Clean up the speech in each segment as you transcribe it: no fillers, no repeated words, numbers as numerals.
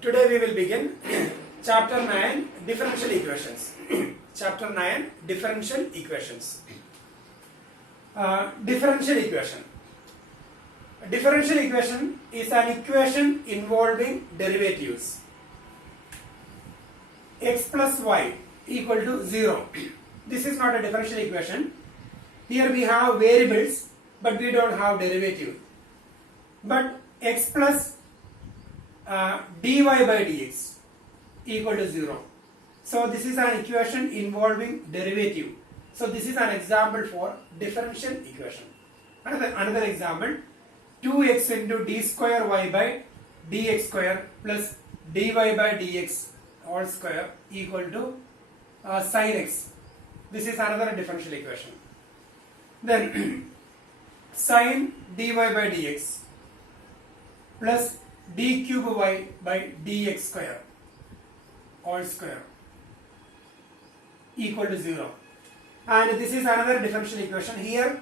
Today we will begin chapter 9 differential equations. Chapter 9 differential equations. Differential equation. A differential equation is an equation involving derivatives. X plus y equal to 0. This is not a differential equation. Here we have variables but we don't have derivative. But x plus dy by dx equal to 0. So this is an equation involving derivative. So this is an example for differential equation. Another example, 2x into d square y by dx square plus dy by dx all square equal to sin x. This is another differential equation. Then sin dy by dx plus d cube y by dx square all square equal to 0. And this is another differential equation. Here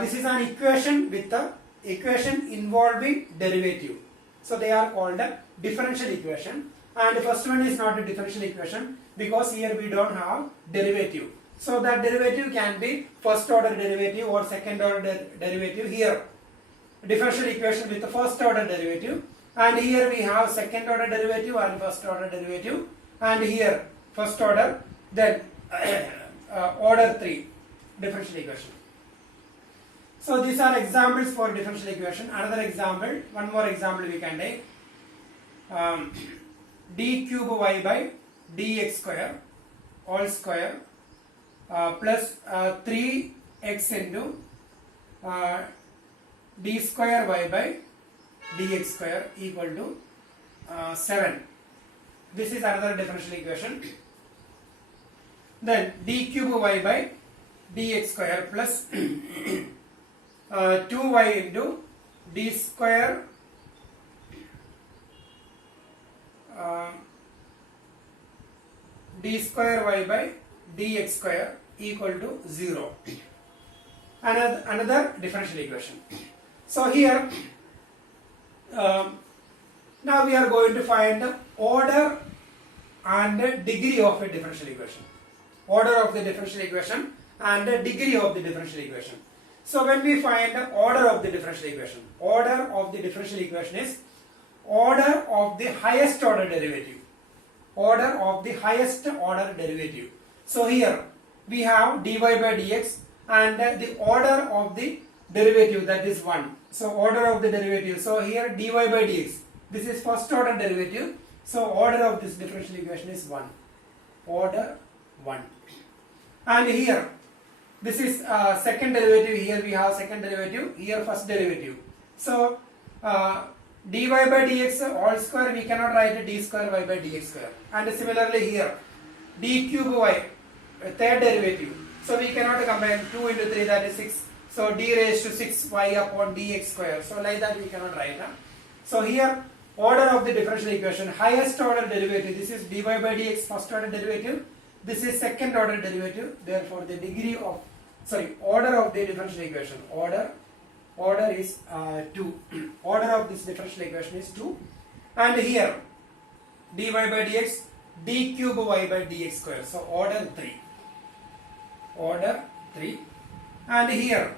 this is an equation with the equation involving derivative. So they are called a differential equation. And the first one is not a differential equation because here we don't have derivative. So that derivative can be first order derivative or second order derivative. Here differential equation with the first order derivative, and here we have second order derivative and first order derivative, and here first order, then order 3 differential equation. So these are examples for differential equation. Another example, one more example we can take, d cube y by dx square all square plus 3x into d square y by dx square equal to 7. This is another differential equation. Then d cube y by dx square plus 2y into d square y by dx square equal to 0. Another differential equation. So here now we are going to find the order and the degree of a differential equation. Order of the differential equation and the degree of the differential equation. So when we find the order of the differential equation, order of the differential equation is order of the highest order derivative. Order of the highest order derivative. So here we have dy by dx and the order of the derivative, that is 1. So order of the derivative. So here dy by dx. This is first order derivative. So order of this differential equation is 1. Order 1. And here this is second derivative. Here we have second derivative. Here first derivative. So dy by dx all square we cannot write d square y by dx square. And similarly here d cube y third derivative. So we cannot combine 2 into 3, that is 6. So d raised to 6y upon dx square. So like that we cannot write. So here order of the differential equation, highest order derivative. This is dy by dx first order derivative. This is second order derivative. Therefore the degree of order of the differential equation. Order is 2. Order of this differential equation is 2. And here dy by dx d cube y by dx square. So order 3. Order 3. And here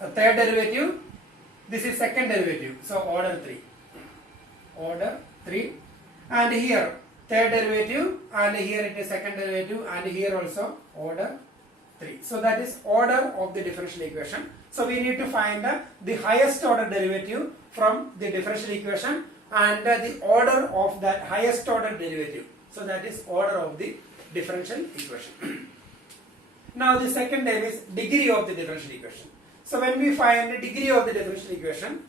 a third derivative. This is second derivative. So order 3. Order 3. And here third derivative, and here it is second derivative, and here also order 3. So that is order of the differential equation. So we need to find the highest order derivative from the differential equation and the order of that highest order derivative. So that is order of the differential equation. Now the second name is degree of the differential equation. So when we find the degree of the differential equation,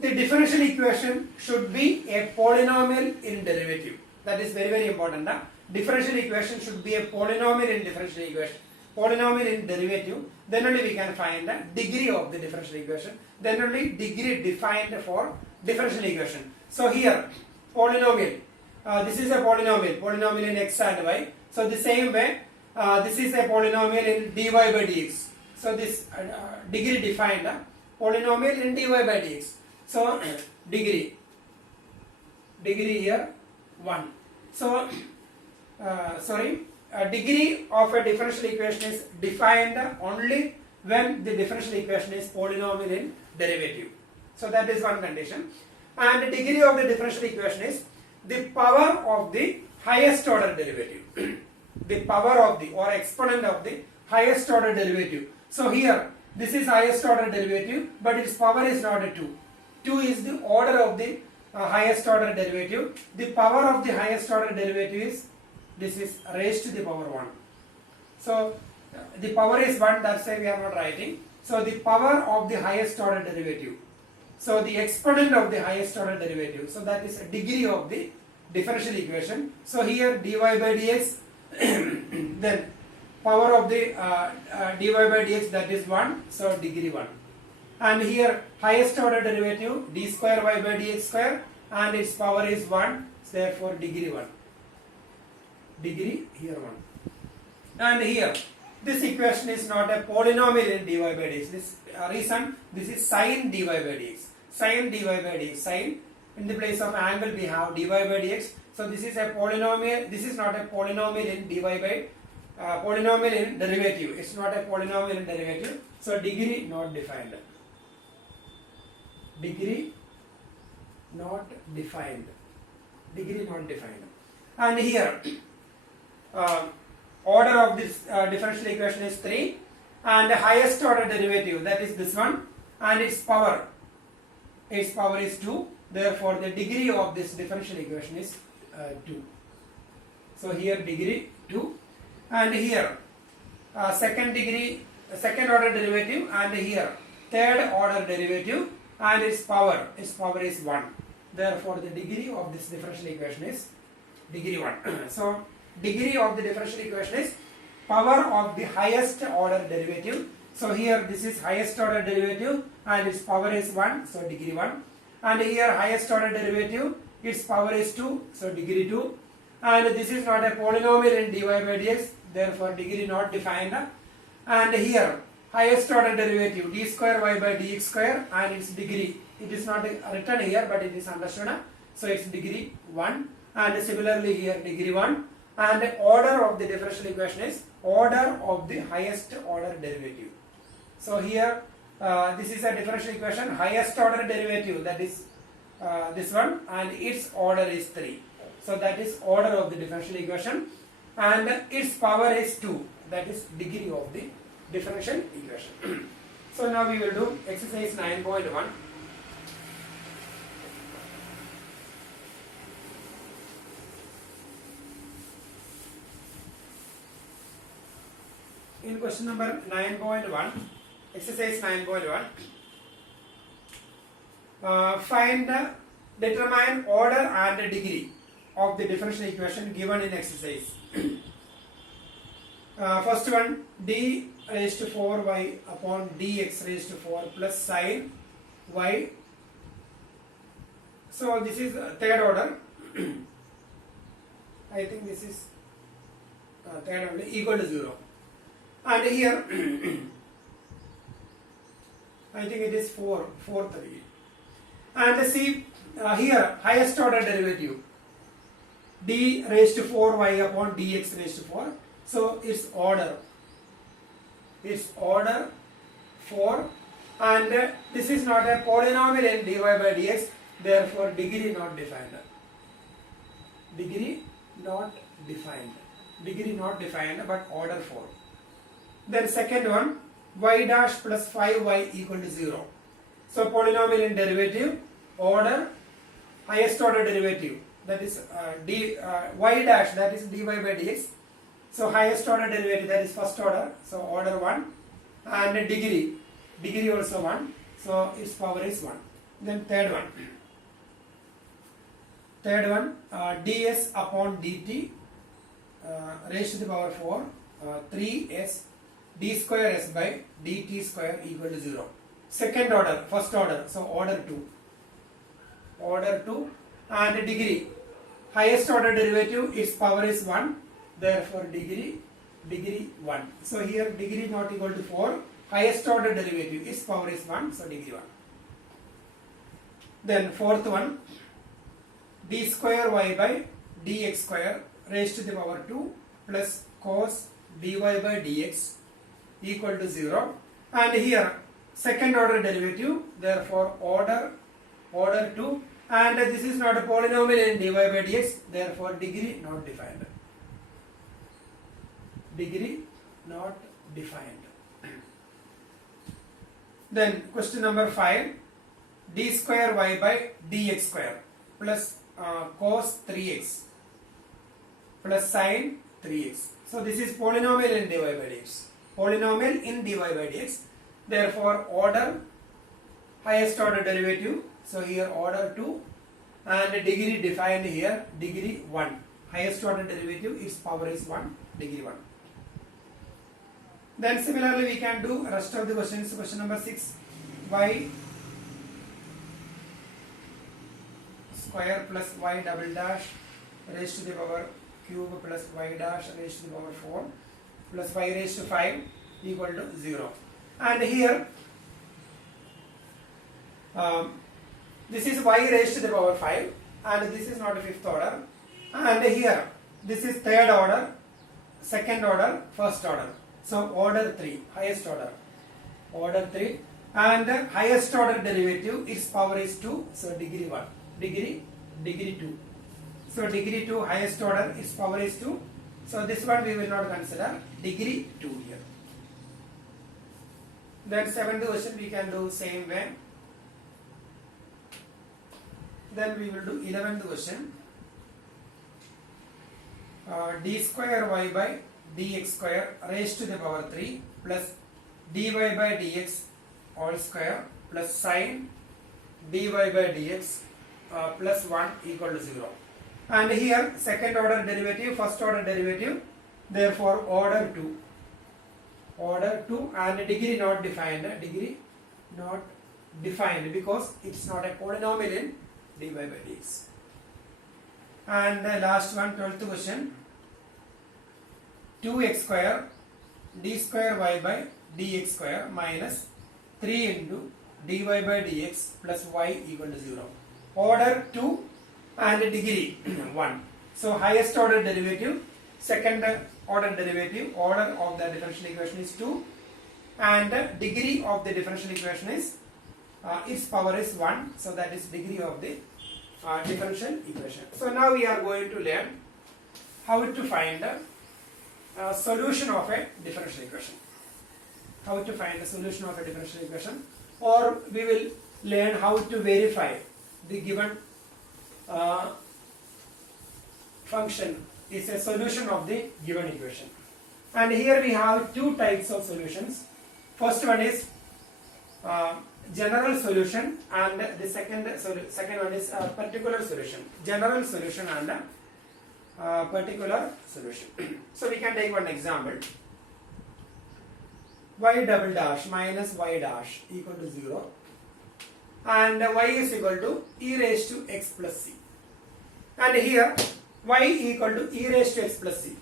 the differential equation should be a polynomial in derivative. That is very, very important. Differential equation should be a polynomial in differential equation, polynomial in derivative. Then only we can find the degree of the differential equation. Then only degree defined for differential equation. So here polynomial. This is a polynomial in x and y. So the same way this is a polynomial in dy by dx. So this degree defined polynomial in dy by dx. So degree degree here 1. So degree of a differential equation is defined only when the differential equation is polynomial in derivative. So that is one condition. And the degree of the differential equation is the power of the highest order derivative. The power of the or exponent of the highest order derivative. So here this is highest order derivative, but its power is not a 2. 2 is the order of the highest order derivative. The power of the highest order derivative is, this is raised to the power 1. So the power is 1, that's why we are not writing. So the power of the highest order derivative. So the exponent of the highest order derivative. So that is a degree of the differential equation. So here dy by dx, then power of the dy by dx, that is 1, so degree 1. And here highest order derivative d square y by dx square, and its power is 1, therefore degree 1. Degree here 1. And here this equation is not a polynomial in dy by dx. This reason, this is sin dy by dx. Sin dy by dx. Sin, in the place of angle we have dy by dx. So this is a polynomial. This is not a polynomial in dy by polynomial in derivative. It's not a polynomial in derivative. So degree not defined. Degree not defined. Degree not defined. And here order of this differential equation is 3, and the highest order derivative, that is this one, and its power is 2. Therefore the degree of this differential equation is 2. So here degree 2, and here second order derivative, and here third order derivative, and its power is 1. Therefore the degree of this differential equation is degree 1. So degree of the differential equation is power of the highest order derivative. So here this is highest order derivative, and its power is 1, so degree 1. And here highest order derivative, its power is 2, so degree 2. And this is not a polynomial in dy by dx, therefore degree not defined. And here highest order derivative d square y by dx square, and its degree, it is not written here but it is understood, so its degree 1. And similarly here degree 1. And the order of the differential equation is order of the highest order derivative. So here this is a differential equation, highest order derivative, that is this one, and its order is 3. So that is order of the differential equation, and its power is 2, that is degree of the differential equation. So now we will do exercise 9.1. In question number 9.1, exercise 9.1, determine order and degree of the differential equation given in exercise. First one, d raised to 4y upon dx raised to 4 plus sin y. So this is third order. I think this is third order, equal to 0. And here I think it is 4th degree. And see here highest order derivative d raised to 4y upon dx raised to 4. So its order 4, and this is not a polynomial in dy by dx, therefore degree not defined. Degree not defined, but order 4. Then second one, y dash plus 5y equal to 0. So polynomial in derivative, order, highest order derivative, that is y dash, that is dy by dx. So highest order derivative, that is first order, so order 1, and degree also 1, so its power is 1. Then third one, ds upon dt raised to the power 4, 3s d square s by dt square equal to 0. Second order, first order, so order 2, and degree, highest order derivative, its power is 1, therefore degree 1. So here degree not equal to 4, highest order derivative, its power is 1, so degree 1. Then fourth one, d square y by dx square raised to the power 2 plus cos dy by dx equal to 0, and here second order derivative, therefore order 2, and this is not a polynomial in dy by dx, therefore degree not defined. Degree not defined. Then question number 5, d square y by dx square plus cos 3x plus sin 3x. So this is polynomial in dy by dx. Polynomial in dy by dx. Therefore order, highest order derivative. So here order 2, and degree defined here, degree 1. Highest order derivative, its power is 1, degree 1. Then similarly we can do rest of the questions. Question number 6, y square plus y double dash raised to the power cube plus y dash raised to the power 4 plus y raised to 5 equal to 0. And here this is y raised to the power 5, and this is not a fifth order, and here this is third order, second order, first order. So order 3, highest order 3, and highest order derivative, its power is 2, so degree 1, degree 2. So degree 2, highest order, its power is 2. So this one we will not consider, degree 2 here. Then seventh question we can do same way. Then we will do 11th question. D square y by dx square raised to the power 3 plus dy by dx all square plus sin dy by dx plus 1 equal to 0. And here second order derivative, first order derivative, therefore order 2 and degree not defined because it's not a polynomial in dy by dx. And the last one, 12th question, 2x square d square y by dx square minus 3 into dy by dx plus y equal to 0. Order 2 and degree 1. So highest order derivative, second order derivative, order of the differential equation is 2, and degree of the differential equation is its power is 1, so that is degree of the differential equation. So now we are going to learn how to find the solution of a differential equation. How to find the solution of a differential equation, or we will learn how to verify the given function is a solution of the given equation. And here we have two types of solutions. First one is general solution, and the second one is particular solution. General solution and particular solution. So we can take one example. Y double dash minus y dash equal to 0, and y is equal to e raised to x plus c. And here y equal to e raised to x plus c.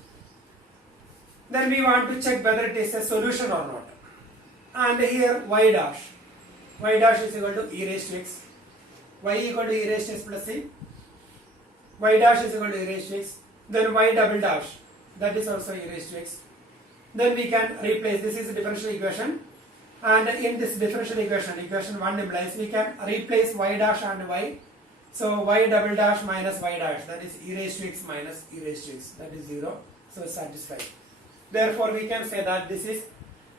Then we want to check whether it is a solution or not. And here y dash is equal to e raised to x. Y equal to e raised to x plus c. Y dash is equal to e raised to x. Then y double dash, that is also e raised to x. Then we can replace, this is a differential equation, and in this differential equation, equation 1 implies we can replace y dash and y. So y double dash minus y dash, that is e raised to x minus e raised to x, that is 0, so satisfied. Therefore we can say that this is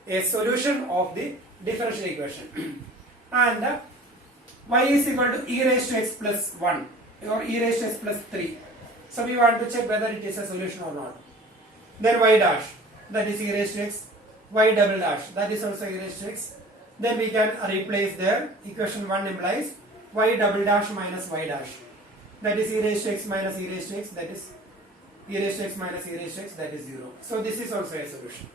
a solution of the differential equation. And y is equal to e raised to x plus 1 or e raised to x plus 3. So we want to check whether it is a solution or not. Then y dash, that is e raised to x, y double dash, that is also e raised to x. Then we can replace there, equation 1 implies y double dash minus y dash, that is e raised to x minus e raised to x, that is e raised to x minus e raised to x, that is 0. So this is also a solution.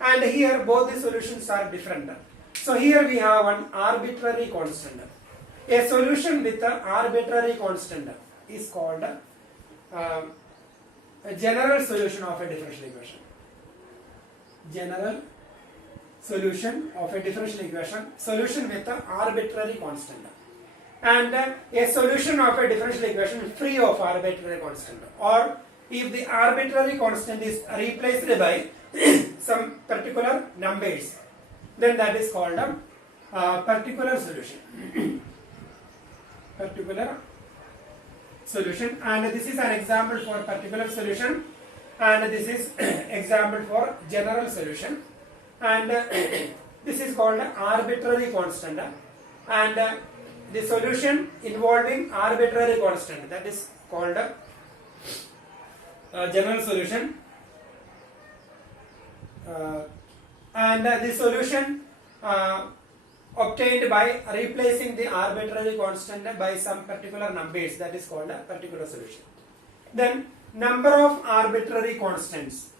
And here both the solutions are different. So here we have an arbitrary constant. A solution with an arbitrary constant is called a general solution of a differential equation. General solution of a differential equation, solution with an arbitrary constant. and a solution of a differential equation free of arbitrary constant, or if the arbitrary constant is replaced by some particular numbers, then that is called a particular solution. Particular solution, and this is an example for particular solution, and this is example for general solution, and this is called arbitrary constant, and the solution involving arbitrary constant, that is called general solution, and the solution obtained by replacing the arbitrary constant by some particular numbers, that is called a particular solution. Then number of arbitrary constants.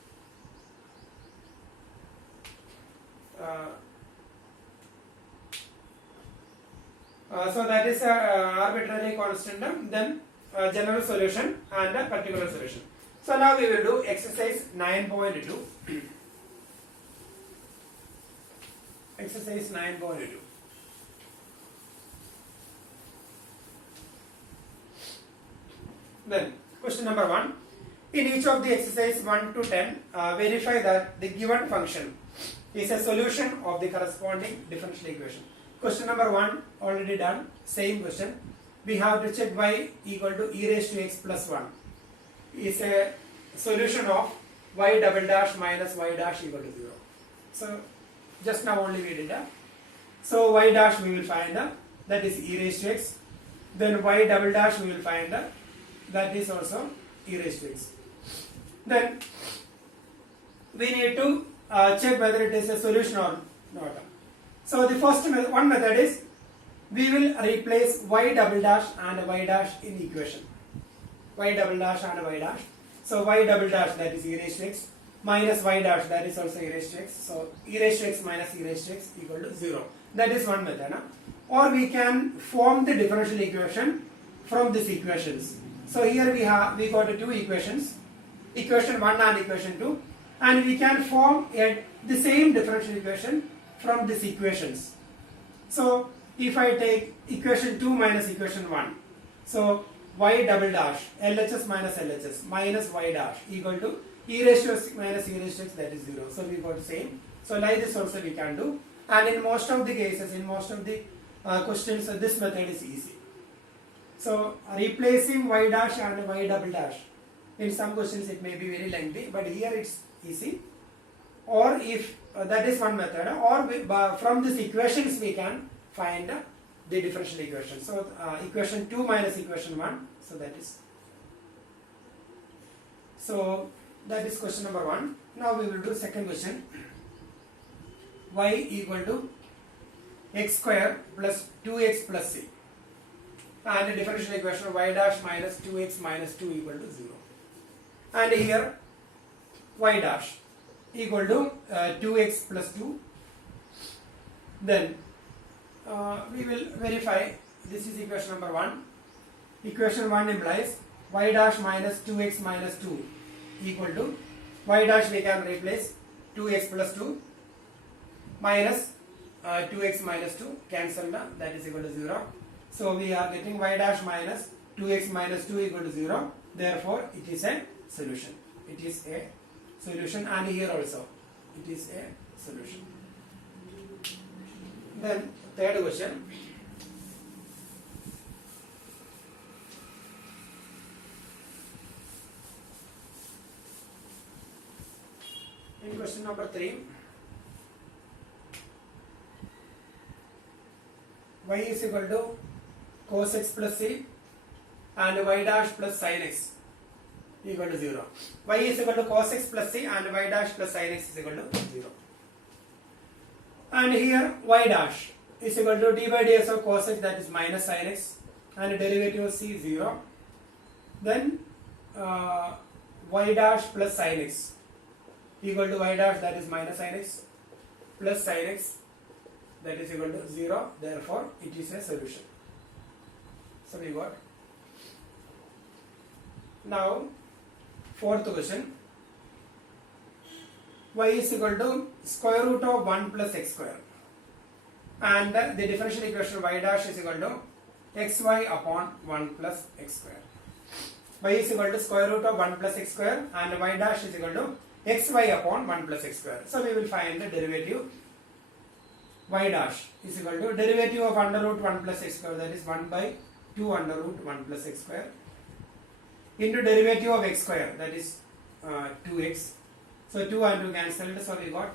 So that is arbitrary constant, then general solution and a particular solution. So now we will do exercise 9.2. Exercise 9.2. Then question number 1. In each of the exercise 1 to 10, verify that the given function is a solution of the corresponding differential equation. Question number 1 already done. Same question. We have to check y equal to e raised to x plus 1 is a solution of y double dash minus y dash equal to 0. So just now only we did that. So y dash we will find that is e raised to x. Then y double dash we will find that is also e raised to x. Then we need to check whether it is a solution or not. So the first one method is we will replace y double dash and y dash in equation. Y double dash and y dash. So y double dash, that is e raised to x, minus y dash, that is also e raised to x. So e raised to x minus e raised to x equal to 0. That is one method. Or we can form the differential equation from these equations. So here we got two equations, equation 1 and equation 2, and we can form the same differential equation from these equations. So if I take equation 2 minus equation 1, so y double dash, LHS minus LHS minus y dash equal to e raised to x minus e raised to x, that is 0. So we got the same. So like this also we can do, and in most of the cases, in most of the questions, this method is easy. So replacing y dash and y double dash, in some questions it may be very lengthy, but here it's easy. Or if that is one method, or from these equations we can find the differential equation. So equation 2 minus equation 1, so that is question number 1. Now we will do second question. Y equal to x square plus 2x plus c, and the differential equation of y dash minus 2x minus 2 equal to 0. And here y dash equal to 2x plus 2. Then we will verify, this is equation number 1. Equation 1 implies y dash minus 2x minus 2 equal to y dash, we can replace 2x plus 2 minus 2x minus 2, cancel that is equal to 0. So we are getting y dash minus 2x minus 2 equal to 0. Therefore it is a solution. It is a solution, and here also it is a solution. Then third question. In question number 3, y is equal to cos x plus c and y dash plus sin x equal to 0. Y is equal to cos x plus c and y dash plus sin x is equal to 0. And here y dash is equal to d by ds of cos x, that is minus sin x, and derivative of c is 0. Then y dash plus sin x equal to y dash, that is minus sin x, plus sin x, that is equal to 0. Therefore it is a solution. So we got. Now fourth question. Y is equal to square root of 1 plus x square, and the differential equation y dash is equal to xy upon 1 plus x square. Y is equal to square root of 1 plus x square and y dash is equal to xy upon 1 plus x square. So we will find the derivative. Y dash is equal to derivative of under root 1 plus x square, that is 1 by 2 under root 1 plus x square, into derivative of x square, that is 2x. So 2 and 2 cancelled, so we got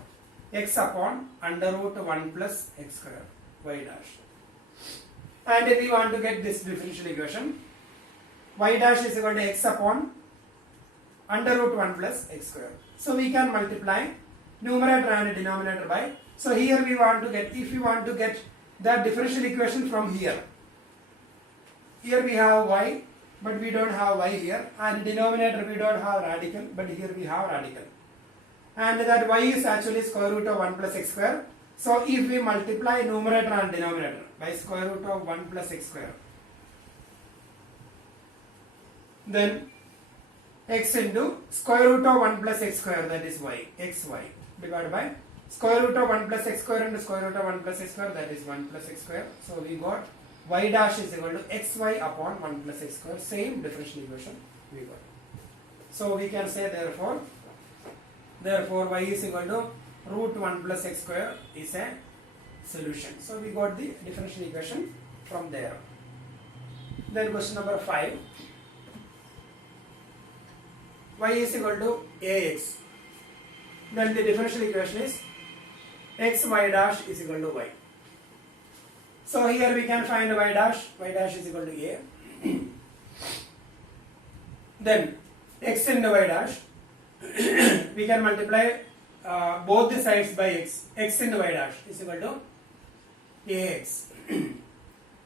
x upon under root 1 plus x square, y dash. And if we want to get this differential equation, y dash is equal to x upon under root 1 plus x square. So we can multiply numerator and denominator by. So here we want to get, if we want to get that differential equation from here. Here we have y, but we don't have y here, and denominator we don't have radical, but here we have radical. And that y is actually square root of 1 plus x square. So if we multiply numerator and denominator by square root of 1 plus x square, then x into square root of 1 plus x square, that is y, xy, divided by square root of 1 plus x square into square root of 1 plus x square, that is 1 plus x square. So we got y dash is equal to xy upon 1 plus x square, same differential equation we got. So we can say therefore y is equal to root 1 plus x square is a solution. So we got the differential equation from there. Then question number 5. Y is equal to ax. Then the differential equation is x y dash is equal to y. So here we can find y dash is equal to a. Then x into y dash, we can multiply both the sides by x. X into y dash is equal to ax.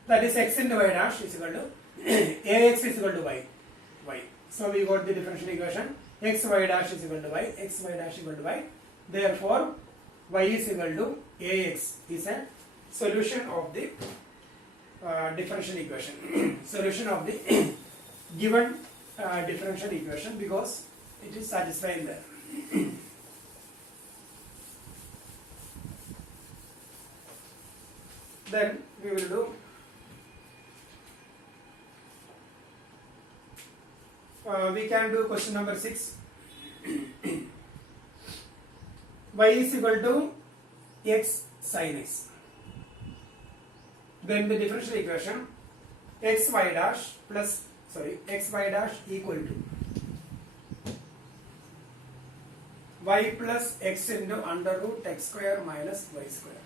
That is x into y dash is equal to ax is equal to y. So we got the differential equation x y dash is equal to y, x y dash is equal to y. Therefore y is equal to ax is a solution of the differential equation. Solution of the given differential equation, because it is satisfying there. Then we will do we can do question number 6. Y is equal to x sin x. Then the differential equation x y dash equal to y plus x into under root x square minus y square.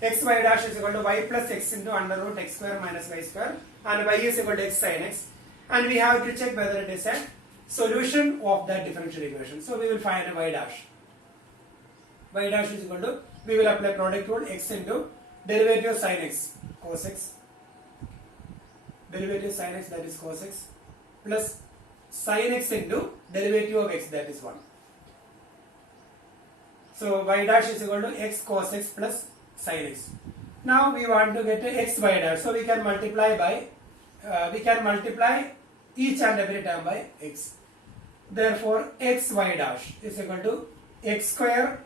X y dash is equal to y plus x into under root x square minus y square, and y is equal to x sin x, and we have to check whether it is a solution of that differential equation. So we will find y dash. Y dash is equal to, we will apply product rule, x into derivative of sin x, cos x, derivative of sin x, that is cos x, plus sin x into derivative of x, that is 1. So y dash is equal to x cos x plus sin x. Now we want to get x y dash, so we can multiply each and every term by x. Therefore x y dash is equal to x square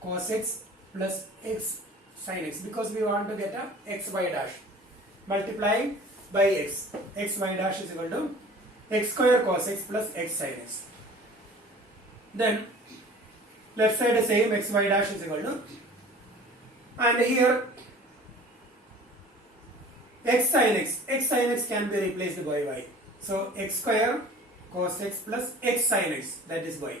cos x plus x sin x, because we want to get a x y dash multiplying by x. X y dash is equal to x square cos x plus x sin x. Then left side the same, x y dash is equal to, and here x sin x can be replaced by y. So x square cos x plus x sin x, that is y.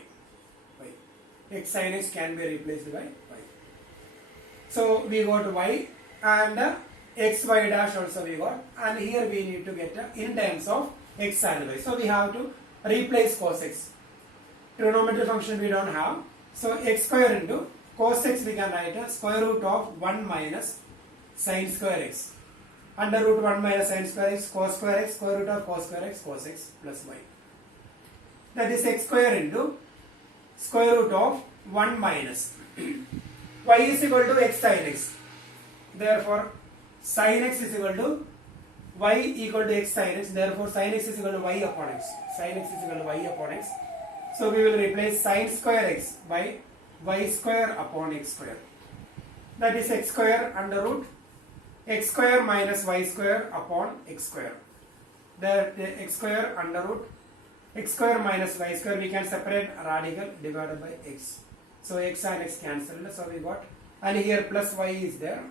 X sin x can be replaced by y. So we got y, and x y dash also we got, and here we need to get in terms of x and y. So we have to replace cos x. Trigonometry function we don't have. So x square into cos x, we can write a square root of 1 minus sin square x. Under root 1 minus sin square x, cos square x, square root of cos square x, cos x plus y. That is x square into square root of 1 minus y is equal to x sin x. Therefore sin x is equal to y equal to x sin x. Therefore sin x is equal to y upon x. Sin x is equal to y upon x. So we will replace sin square x by y square upon x square. That is x square under root x square minus y square upon x square. The x square under root x square minus y square, we can separate radical divided by x. So x and x cancelled. So we got, and here plus y is there.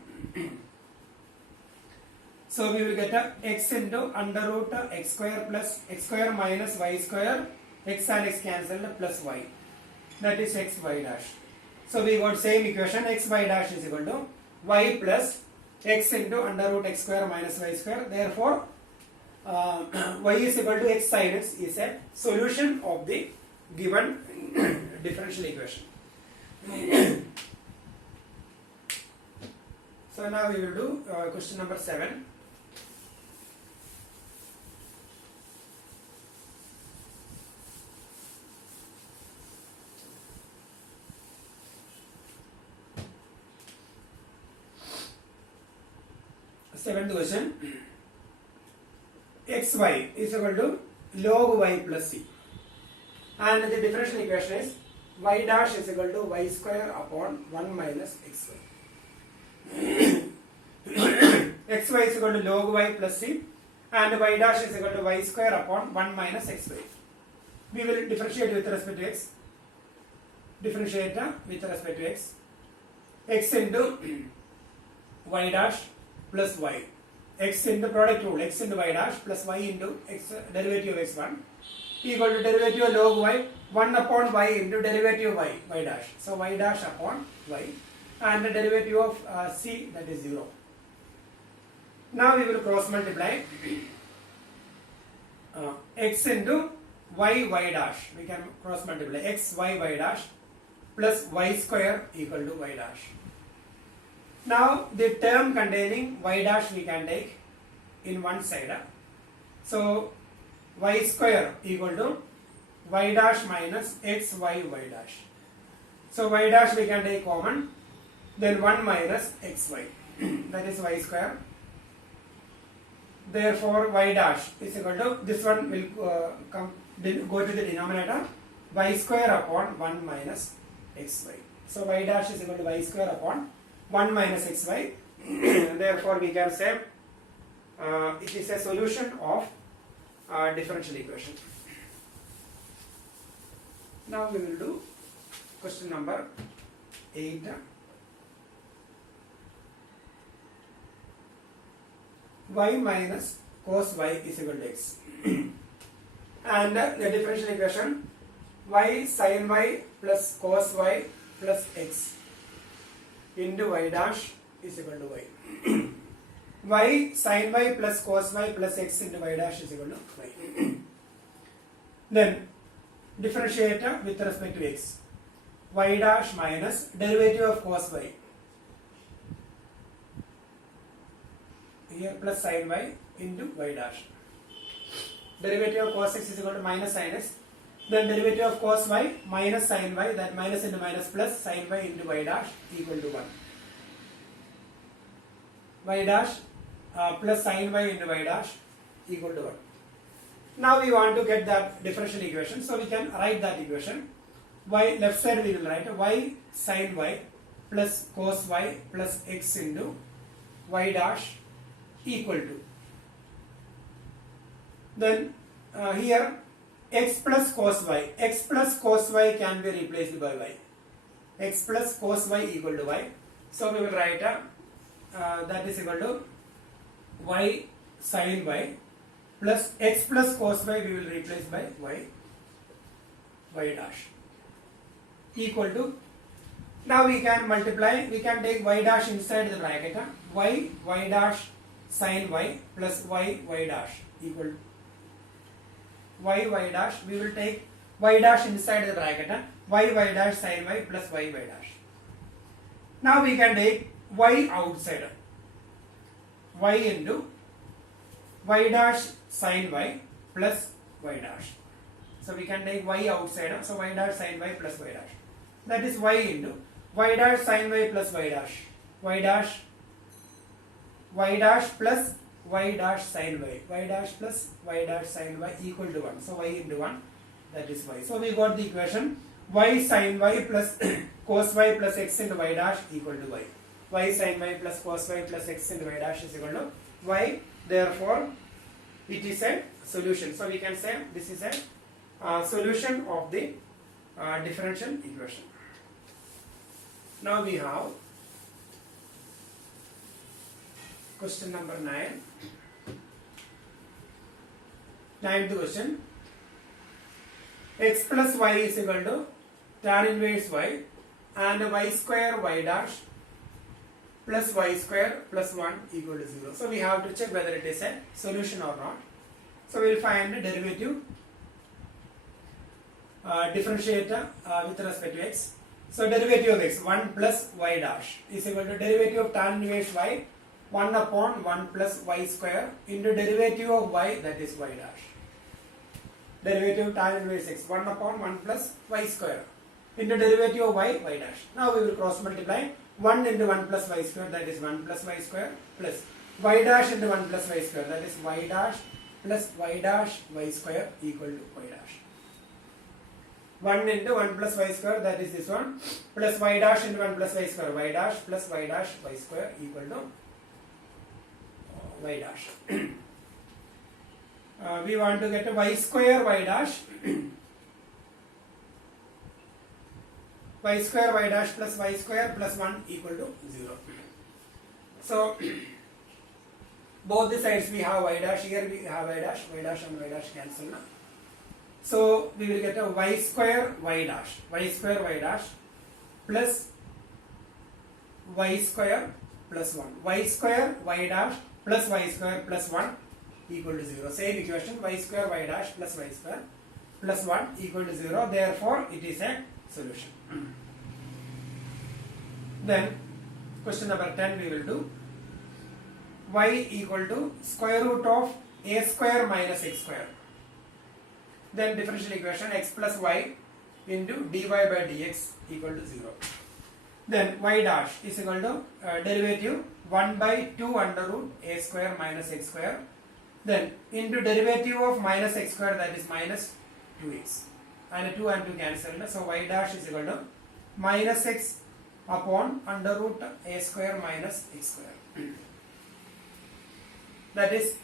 So we will get a x into under root x square plus x square minus y square, x and x cancelled, plus y. That is x y dash. So we got same equation, x y dash is equal to y plus x into under root x square minus y square. Therefore, y is equal to x sin x is a solution of the given differential equation. So now we will do question number 7. Seventh question. Xy is equal to log y plus c, and the differential equation is y dash is equal to y square upon 1 minus xy. Xy is equal to log y plus c, and y dash is equal to y square upon 1 minus xy. We will differentiate with respect to x. Differentiate with respect to x. X into y dash plus y. X into product rule, x into y dash plus y into x derivative of x1 equal to derivative of log y 1 upon y into derivative of y dash. So y dash upon y, and the derivative of c, that is 0. Now we will cross multiply x into y dash. We can cross multiply x y dash plus y square equal to y dash. Now the term containing y dash we can take in one side. So y square equal to y dash minus x y dash. So y dash we can take common, then 1 minus xy, that is y square. Therefore y dash is equal to, this one will go to the denominator, y square upon 1 minus xy. So y dash is equal to y square upon 1 minus xy. Therefore we can say it is a solution of differential equation. Now we will do question number 8. Y minus cos y is equal to x. And the differential equation, y sin y plus cos y plus x into y dash is equal to y. Y sin y plus cos y plus x into y dash is equal to y. Then differentiate with respect to x. Y dash minus derivative of cos y. Here plus sin y into y dash. Derivative of cos x is equal to minus sin x. Then derivative of cos y minus sin y, that minus into minus plus sin y into y dash equal to 1. Y dash plus sin y into y dash equal to 1. Now we want to get that differential equation, so we can write that equation. Y left side we will write y sin y plus cos y plus x into y dash equal to. Then here x plus cos y can be replaced by y. X plus cos y equal to y. So we will write that is equal to y sin y plus x plus cos y we will replace by y dash equal to. Now we can multiply, we can take y dash inside the bracket. Y dash sin y plus y dash equal to y dash, we will take y dash inside the bracket. Y dash sin y plus y dash. Now we can take y outside. Y into y dash sin y plus y dash. So we can take y outside. So y dash sin y plus y dash. That is y into y dash sin y plus y dash. Y dash plus y dash sin y. Y dash plus y dash sin y equal to 1. So y into 1, that is y. So we got the equation y sin y plus cos y plus x into y dash equal to y. y sin y plus cos y plus x into y dash is equal to y. Therefore, it is a solution. So we can say this is a solution of the differential equation. Now we have question number 9. Ninth question. X plus y is equal to tan inverse y and y square y dash plus y square plus 1 equal to 0. So we have to check whether it is a solution or not. So we will find the derivative, differentiate with respect to x. So derivative of x, 1 plus y dash is equal to derivative of tan inverse y, 1 upon 1 plus y square into derivative of y, that is y dash. Derivative of tan inverse x, 1 upon 1 plus y square into derivative of y, y dash. Now we will cross multiply 1 into 1 plus y square, that is 1 plus y square, plus y dash into 1 plus y square, that is y dash plus y dash y square equal to y dash. 1 into 1 plus y square, that is this one, plus y dash into 1 plus y square, y dash plus y dash y square equal to y dash. We want to get y square y dash y square y dash plus y square plus 1 equal to 0. So both the sides we have y dash, here we have y dash and y dash cancel now. So we will get a y square y dash plus y square plus 1, y square y dash plus y square plus 1 equal to 0. Same equation, y square y dash plus y square plus 1 equal to 0. Therefore, it is a solution. Then question number 10 we will do. Y equal to square root of a square minus x square. Then differential equation x plus y into dy by dx equal to 0. Then y dash is equal to derivative 1 by 2 under root a square minus x square. Then into derivative of minus x square, that is minus 2x. And 2 and 2 cancel. So y dash is equal to minus x upon under root a square minus x square. That is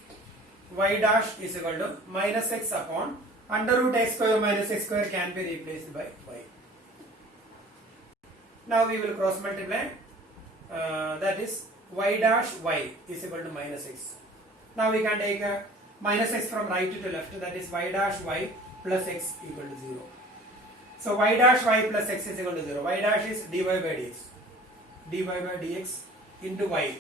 y dash is equal to minus x upon under root x square minus x square can be replaced by y. Now we will cross multiply. That is y dash y is equal to minus x. Now we can take minus x from right to left. That is y dash y plus x equal to 0. So y dash y plus x is equal to 0. Y dash is dy by dx. Dy by dx into y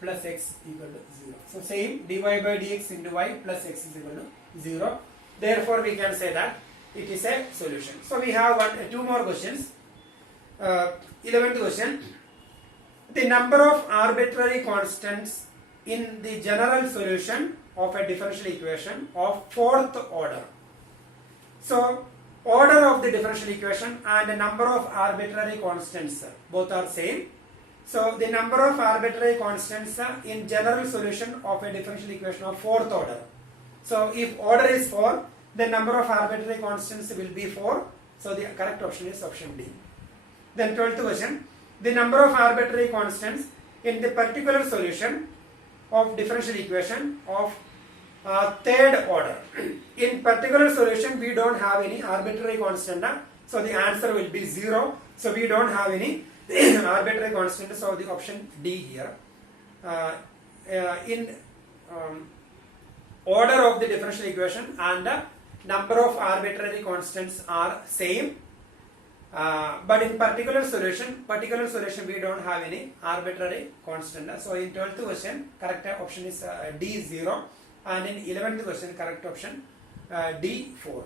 plus x equal to 0. So same dy by dx into y plus x is equal to 0. Therefore we can say that it is a solution. So we have two more questions. 11th question. The number of arbitrary constants in the general solution of a differential equation of fourth order. So order of the differential equation and the number of arbitrary constants both are same. So the number of arbitrary constants in general solution of a differential equation of fourth order. So if order is 4, the number of arbitrary constants will be 4. So the correct option is option D. Then 12th question. The number of arbitrary constants in the particular solution of differential equation of third order. In particular solution we don't have any arbitrary constant. So the answer will be 0. So we don't have any arbitrary constant. So the option D here. In order of the differential equation and the number of arbitrary constants are same. But in particular solution we don't have any arbitrary constant. So in 12th question correct option is D 0 and in 11th question correct option D 4.